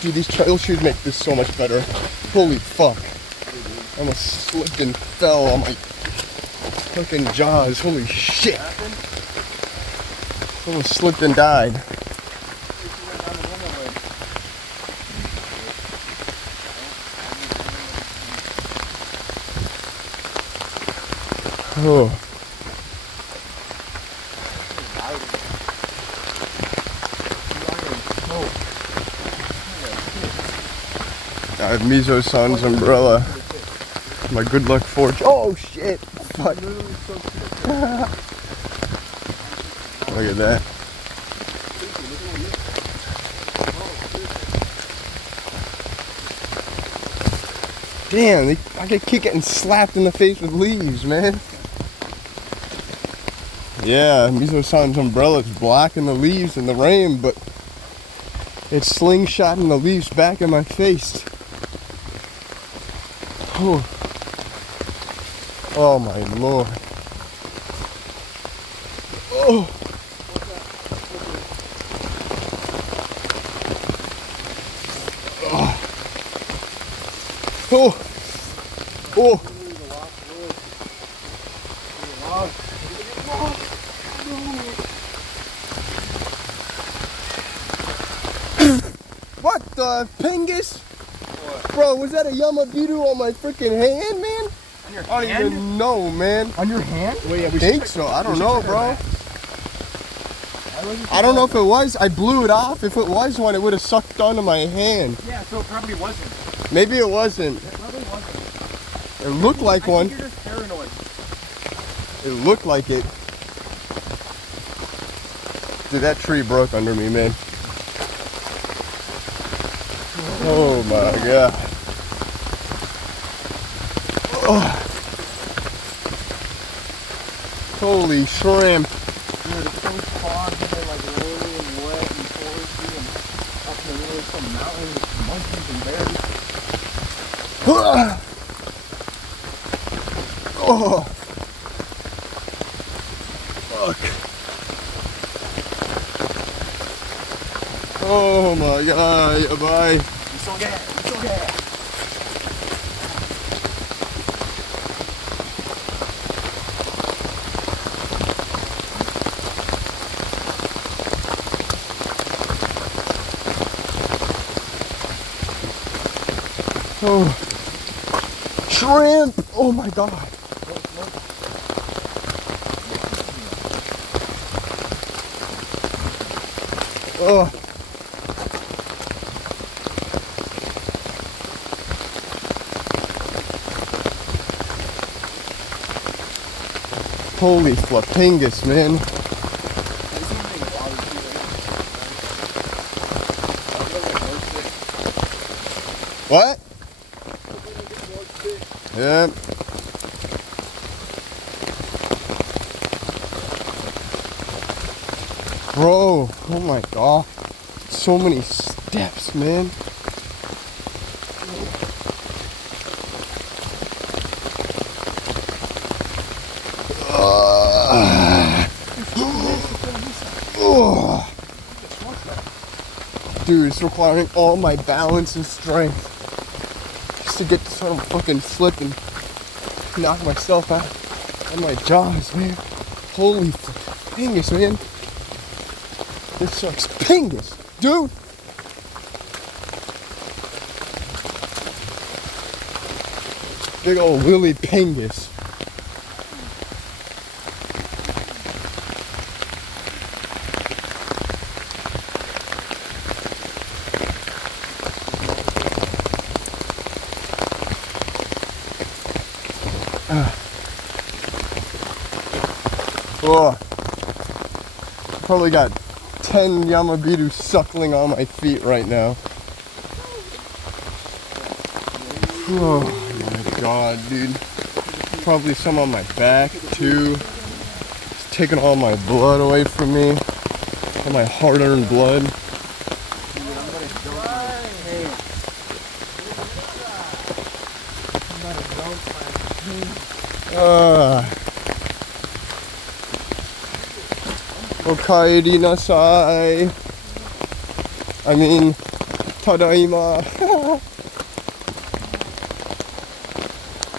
Dude, these trail shoes make this so much better. Holy fuck. I almost slipped and fell on my fucking jaws. Holy shit. Almost slipped and died. Oh. I have Mizo-san's umbrella. My good luck fortune. Oh shit! Fuck. Look at that. Damn, I keep getting slapped in the face with leaves, man. Yeah, Mizo-san's umbrella is blocking the leaves in the rain, but it's slingshotting the leaves back in my face. Oh, oh my lord. Oh. Oh. Oh. What the pingus? What? Bro, was that a Yamabiru on my freaking hand, man? On your hand? I don't even know, man. On your hand? Well, yeah, I think so. I don't know, bro. I don't know if it was. I blew it off. If it was one, it would have sucked onto my hand. Yeah, so it probably wasn't. Maybe it wasn't. It probably wasn't. It looked like one. I think you're just paranoid. It looked like it. Dude, that tree broke under me, man. Oh my god. Oh. Holy shrimp. Dude, it's so foggy and like rolling and wet and foresty and up in the middle of some mountain with monkeys and bears. Oh. Fuck. Oh my god, bye. You so good. You so good. Oh. Shrimp! Oh my god. Oh. Holy flapingus, man. What? Yeah. Bro, oh my god. So many steps, man. Dude, it's requiring all my balance and strength just to get to sort of fucking slip and knock myself out on my jaws, man. Holy pingus, man. This sucks pingus, dude. Big old Willy pingus. Oh, probably got 10 Yamabiru suckling on my feet right now. Oh my god, dude. Probably some on my back too. It's taking all my blood away from me. All my hard-earned blood. Okaeri nasai. I mean, tadaima.